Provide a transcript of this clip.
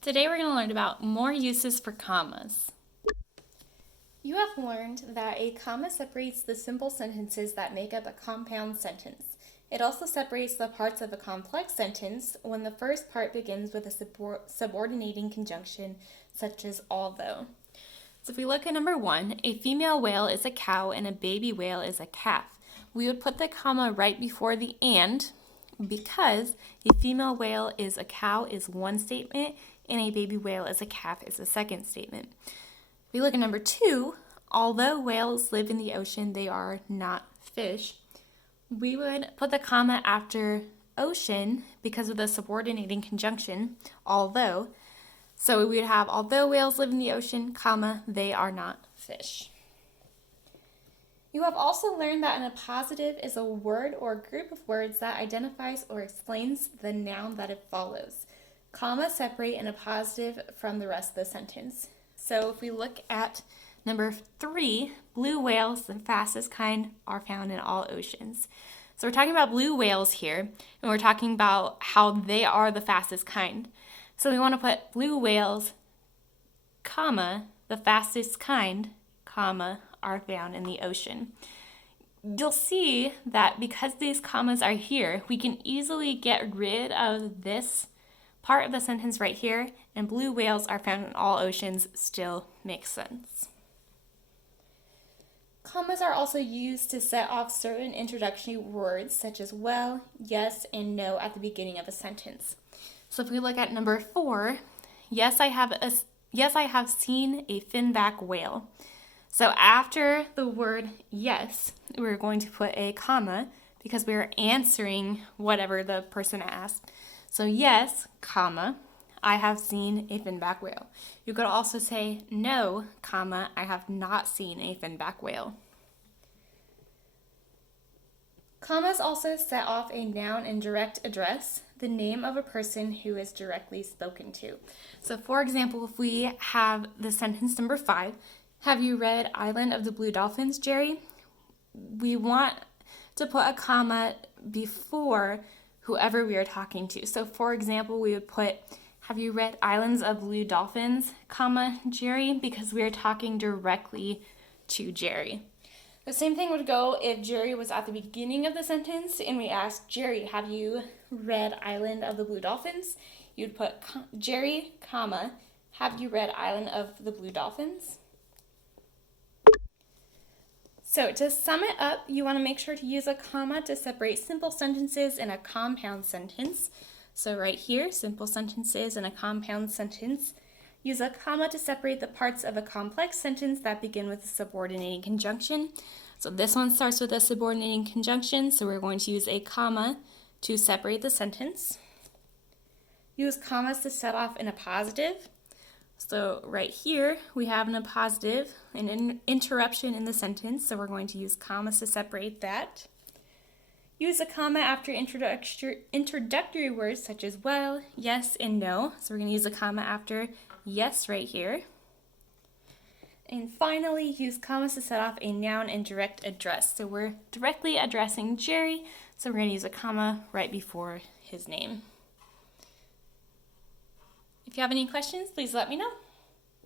Today we're going to learn about more uses for commas. You have learned that a comma separates the simple sentences that make up a compound sentence. It also separates the parts of a complex sentence when the first part begins with a subordinating conjunction, such as although. So if we look at number 1, a female whale is a cow and a baby whale is a calf. We would put the comma right before the and because a female whale is a cow is one statement and a baby whale is a calf is a second statement. If we look at number 2, although whales live in the ocean, they are not fish. We would put the comma after ocean because of the subordinating conjunction, although. So we would have, although whales live in the ocean, comma, they are not fish. You have also learned that an appositive is a word or group of words that identifies or explains the noun that it follows. Commas separate an appositive from the rest of the sentence. So if we look at number 3, blue whales, the fastest kind, are found in all oceans. So we're talking about blue whales here, and we're talking about how they are the fastest kind. So we want to put blue whales, comma, the fastest kind, comma, are found in the ocean. You'll see that because these commas are here, we can easily get rid of this part of the sentence right here, and blue whales are found in all oceans still makes sense. Commas are also used to set off certain introductory words such as well, yes, and no at the beginning of a sentence. So if we look at number 4, yes, I have seen a finback whale. So after the word yes, we're going to put a comma because we're answering whatever the person asked. So yes, comma, I have seen a finback whale. You could also say no, comma, I have not seen a finback whale. Commas also set off a noun and direct address, the name of a person who is directly spoken to. So for example, if we have the sentence number 5, have you read Island of the Blue Dolphins, Jerry? We want to put a comma before whoever we are talking to. So for example, we would put, have you read Islands of Blue Dolphins, comma, Jerry? Because we are talking directly to Jerry. The same thing would go if Jerry was at the beginning of the sentence and we asked, Jerry, have you read Island of the Blue Dolphins? You'd put Jerry, comma, have you read Island of the Blue Dolphins? So to sum it up, you want to make sure to use a comma to separate simple sentences in a compound sentence. So right here, simple sentences in a compound sentence. Use a comma to separate the parts of a complex sentence that begin with a subordinating conjunction. So this one starts with a subordinating conjunction, so we're going to use a comma to separate the sentence. Use commas to set off an appositive. So right here, we have an appositive, an interruption in the sentence, so we're going to use commas to separate that. Use a comma after introductory words such as well, yes, and no. So we're going to use a comma after yes right here. And finally, use commas to set off a noun and direct address. So we're directly addressing Jerry, so we're going to use a comma right before his name. If you have any questions, please let me know.